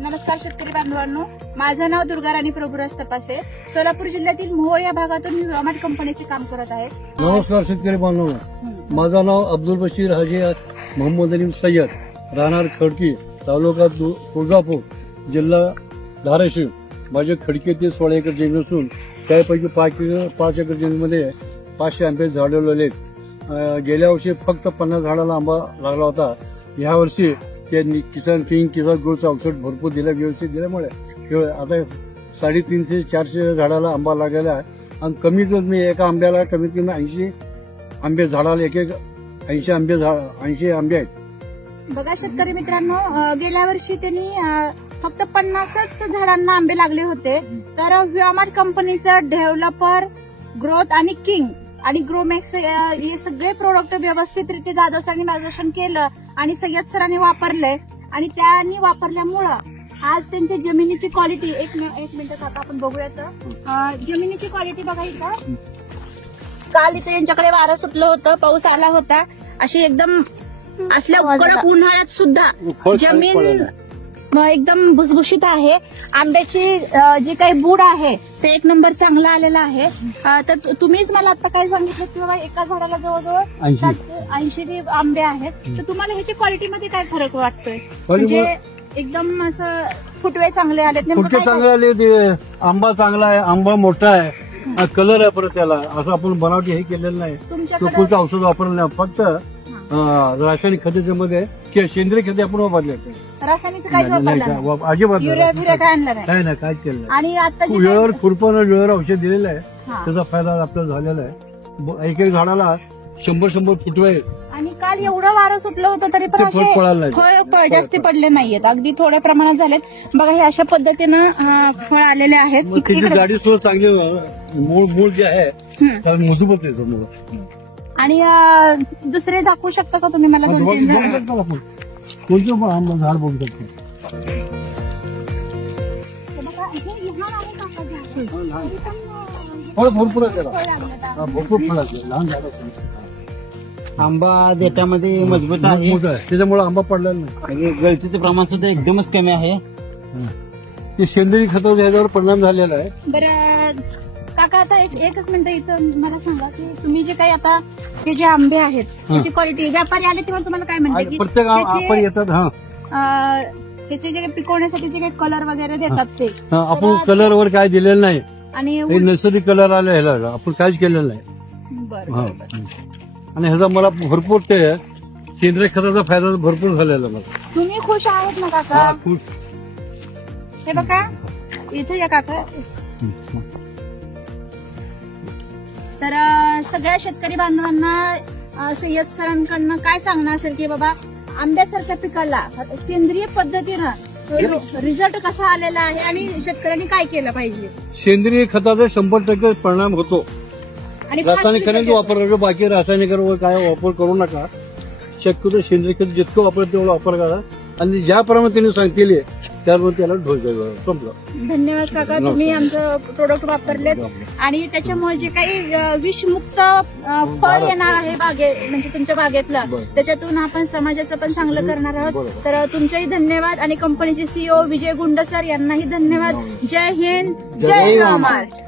नमस्कार शेतकरी बांधवांनो, माझं नाव दुर्गा राणी प्रभुराज तपासे. सोलापूर जिल्ह्यातील मोहोळ या भागातून मी व्योमार्ट कंपनीचे काम करत आहे. नमस्कार शेतकरी बांधवांनो, माझं नाव अब्दुल बशीर हाजी मोहम्मद अलीम सय्यद, राहणार खडकी, तालुका तुळजापूर, जिल्हा धाराशिव. माझे खडकी ते 16 एकर जमीन असून त्यापैकी 5 एकर जमिनीमध्ये 500 आंबे झाडे लावले. गेल्या वर्षी फक्त 50 झाडाला आंबा लागला होता. ह्या वर्षी त्यांनी किसान किंग किसान ग्रोथचं औषध भरपूर दिलं, व्यवस्थित दिल्यामुळे आता 350-400 झाडाला आंबा लागलेला आहे. आणि कमीत कमी एका आंब्याला कमीत कमी 80 आंबे झाडाला एक 80 आंबे आहेत. बघा शेतकरी मित्रांनो, गेल्या वर्षी त्यांनी फक्त 50च झाडांना आंबे लागले होते. तर व्योमार्ट कंपनीचं डेव्हलपर, ग्रोथ आणि किंग आणि ग्रोमॅक्स हे सगळे प्रोडक्ट व्यवस्थितरित्या जाधव सरांनी मार्गदर्शन केलं आणि सय्यद सरांनी वापरले. आणि त्यांनी वापरल्यामुळं आज त्यांच्या जमिनीची क्वालिटी एक मिनिट काका आपण बघूयात. जमिनीची क्वालिटी बघा इथं. काल इथे यांच्याकडे वारं सुटलं होतं, पाऊस आला होता. अशी एकदम असल्या कडक उन्हाळ्यात सुद्धा जमीन एकदम भुसभुशीत आहे. आंब्याची जी काही बूड आहे ते 1 नंबर चांगला आलेला आहे. तर तुम्हीच मला आता काय सांगितलं की बाबा एका झाडाला जवळजवळ 80 आंबे आहेत. तर तुम्हाला ह्याची क्वालिटीमध्ये काय फरक वाटतोय? म्हणजे एकदम असं फुटवे चांगले आलेत, चांगले आले, आंबा चांगला आहे, आंबा मोठा आहे, कलर आहे परत त्याला. असं आपण बनावटी हे केलेलं नाही, कुठचं औषध वापरलं नाही. फक्त रासायनिक खतामध्ये सेंद्रिय खते आपण वापरले. रासायनिक काय अजिबात युरिया काय आणलं नाही, काय केलं. आणि आता वेळेवर खुरपण वेळेवर औषध दिलेलं आहे, त्याचा फायदा आपल्याला झालेला आहे. एक झाडाला 100 फुटवे आहेत. आणि काल एवढं वारं सुटलं होतं तरी पण फळ जास्त पडले नाहीयेत, अगदी थोड्या प्रमाणात झालेत. बघा हे अशा पद्धतीनं फळ आलेले आहेत. त्याची गाडी सुद्धा चांगली, मूळ जे आहे त्याला मजबूत आहे समोर. आणि दुसरे दाखवू शकता का तुम्ही मला? 2-3 झाड कोणतं पण आंबा झाड बघू शकतो. फळ भरपूर आहे त्याला, भरपूर फळ आहे, लहान झाड. आंबा देठामध्ये मजबूत आहे, त्याच्यामुळे आंबा पडलेला नाही. आणि गळतीचं प्रमाण सुद्धा एकदमच कमी आहे. ते सेंद्रिय खताचा ह्याच्यावर परिणाम झालेला आहे. बरं काका, आता एकच मिनिट इथं मला सांगा की तुम्ही जे काही आता हे जे आंबे आहेत त्याची क्वालिटी व्यापारी आले तेव्हा तुम्हाला काय म्हणते की प्रत्येक आपण येतात त्याचे जे पिकवण्यासाठी जे काही कलर वगैरे देतात ते आपण कलरवर काय दिलेलं नाही. आणि नैसर्गिक कलर आले ह्याला आपण काहीच केलेलं नाही. बरं. आणि ह्याचा मला भरपूर ते सेंद्रिय खताचा फायदा भरपूर झालेला मला. तुम्ही खुश आहात ना काका? खुश. हे बघा इथे या काका. तर सगळ्या शेतकरी बांधवांना सय्यद सरांकडनं काय सांगणं असेल की बाबा आंब्यासारख्या पिकाला सेंद्रिय पद्धतीनं रिझल्ट कसा आलेला आहे आणि शेतकऱ्यांनी काय केलं पाहिजे? सेंद्रिय खताचा 100% परिणाम होतो. आणि रासायनिक खतांचा वापर करतो, बाकी रासायनिक काय वापर करू नका. शक्यतो सेंद्रिय खत जितकं वापर तेवढं वापर करा. आणि ज्याप्रमाणे त्यांनी सांगितले त्याप्रमाणे त्याला ढोस द्यायला संपलं. धन्यवाद काका, तुम्ही आमचं प्रोडक्ट वापरलेत. आणि त्याच्यामुळे जे काही विषमुक्त फळ येणार आहे म्हणजे तुमच्या बागेतलं, त्याच्यातून आपण समाजाचं पण चांगलं करणार आहोत. तर तुमचेही धन्यवाद आणि कंपनीचे CEO विजय गुंड सर यांनाही धन्यवाद. जय हिंद, जय व्योमार्ट.